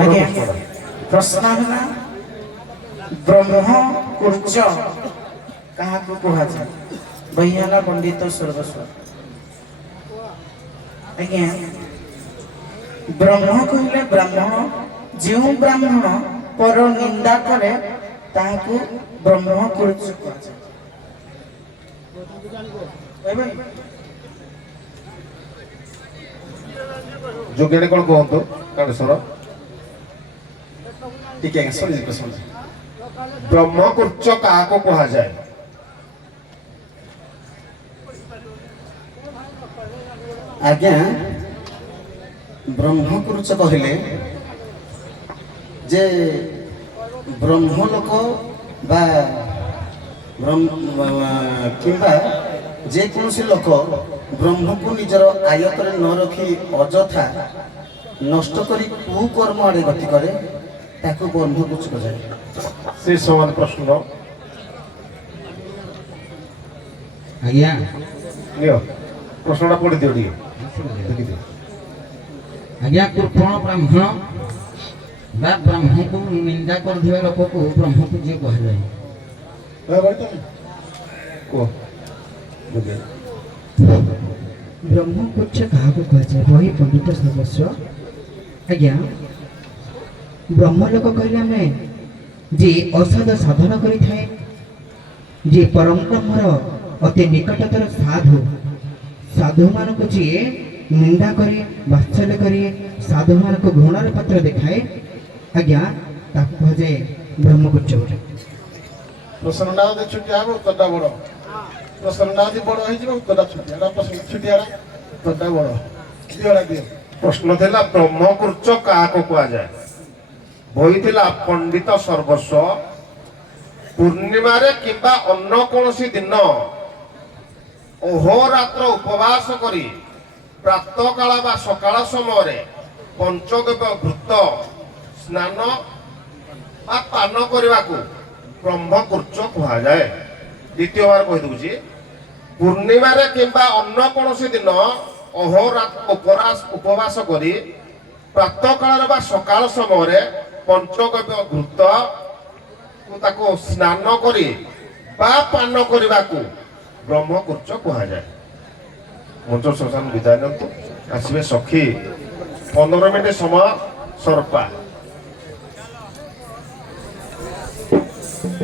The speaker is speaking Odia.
ଆଜ୍ଞା ପ୍ରଶ୍ନ ହେଲା ବ୍ରହ୍ମ କୁର୍ଚ କାହାକୁ କୁହାଯାଏ? ବହି ହେଲା ପଣ୍ଡିତ ସର୍ବସ୍ୱ। ଆଜ୍ଞା ବ୍ରହ୍ମ କହିଲେ ବ୍ରାହ୍ମଣ, ଯେଉଁ ବ୍ରାହ୍ମଣ ପର ନିନ୍ଦା କରେ ତାହାକୁ ବ୍ରହ୍ମ କୁର୍ଚ କୁହାଯାଏ। ଯୋଗେଣେ କ'ଣ କୁହନ୍ତୁ କାଣେଶ୍ୱର ଟିକେ ବ୍ରହ୍ମକୁର୍ଚ କାହାକୁ କୁହାଯାଏ? ଆଜ୍ଞା ବ୍ରହ୍ମକୁର୍ଚ କହିଲେ ଯେ ବ୍ରହ୍ମଲୋକ ବା କିମ୍ବା ଯେକୌଣସି ଲୋକ ବ୍ରହ୍ମକୁ ନିଜର ଆୟତରେ ନ ରଖି ଅଯଥା ନଷ୍ଟ କରି କୁକର୍ମ ଆଡ଼େ ଗତି କରେ ତାକୁ ବ୍ରହ୍ମକୁର୍ଚ କୁହାଯାଏ। ସେ ସମାନ ପ୍ରଶ୍ନ ଆଜ୍ଞା ନିଅ ପ୍ରଶ୍ନଟା ପଢ଼ିଦିଅ ଟିକେ ଦେଖିଦିଅ। ଆଜ୍ଞା କୃପଣ ବ୍ରାହ୍ମଣ ବା ବ୍ରାହ୍ମଣକୁ ନିନ୍ଦା କରୁଥିବା ଲୋକକୁ ବ୍ରହ୍ମପୂଜ୍ୟ କୁହାଯାଏ। କୁହ ଯୋଗେଣେ। ବ୍ରହ୍ମପୁଚ୍ଛ କାହାକୁ କୁହାଯାଏ? ବହି ପଣ୍ଡିତ ସର୍ବସ୍ୱ। ଆଜ୍ଞା ବ୍ରହ୍ମଲୋକ କହିଲେ ଆମେ ଯେ ଅସାଧ ସାଧନ କରିଥାଏ, ଯେ ପରମ ବ୍ରହ୍ମର ଅତି ନିକଟତର ସାଧୁମାନଙ୍କୁ ଯିଏ ନିନ୍ଦା କରି ବାତ୍ସଲ୍ୟ କରି ସାଧୁମାନଙ୍କୁ ଘୃଣାର ପାତ୍ର ଦେଖାଏ, ଆଜ୍ଞା ତାକୁ କୁହାଯାଏ ବ୍ରହ୍ମପୁଚ୍ଛ ବୋଲି। ପ୍ରଶ୍ନଟା ଯଦି ଛୁଟିଆ ହେବ ଉତ୍ତରଟା ବଡ଼, ପ୍ରଶ୍ନଟା ଯଦି ବଡ଼ ହେଇଯିବ ଉତ୍ତରଟା ଛୁଟିଆ। ପ୍ରଶ୍ନ ଛୁଟିଆ ଉତ୍ତରଟା ବଡ଼। ପ୍ରଶ୍ନ ଥିଲା ବ୍ରହ୍ମକୁର୍ଚ କାହାକୁ କୁହାଯାଏ? ବହି ଥିଲା ପଣ୍ଡିତ ସର୍ବସ୍ୱ। ପୂର୍ଣ୍ଣିମାରେ କିମ୍ବା ଅନ୍ୟ କୌଣସି ଦିନ ଅହୋରାତ୍ର ଉପବାସ କରି ପ୍ରାତଃକାଳ ବା ସକାଳ ସମୟରେ ପଞ୍ଚଗବ୍ୟ ଘୃତ ସ୍ନାନ ବା ପାନ କରିବାକୁ ବ୍ରହ୍ମକୁର୍ଚ କୁହାଯାଏ। ଦ୍ୱିତୀୟବାର କହିଦେଉଛି ପୂର୍ଣ୍ଣିମାରେ କିମ୍ବା ଅନ୍ୟ କୌଣସି ଦିନ ଅହୋରାତ୍ର ଉପବାସ କରି ପ୍ରାତଃକାଳରେ ବା ସକାଳ ସମୟରେ ପଞ୍ଚଗବ୍ୟ ଘୃତ ତାକୁ ସ୍ନାନ କରି ବା ପାନ କରିବାକୁ ବ୍ରହ୍ମକୁର୍ଚ କୁହାଯାଏ। ମଞ୍ଚ ଶ୍ମଶାନ ବିଦାୟ ନିଅନ୍ତୁ। ଆସିବେ ସଖୀ 15 ମିନିଟ୍ ସମୟ ସର୍ପା।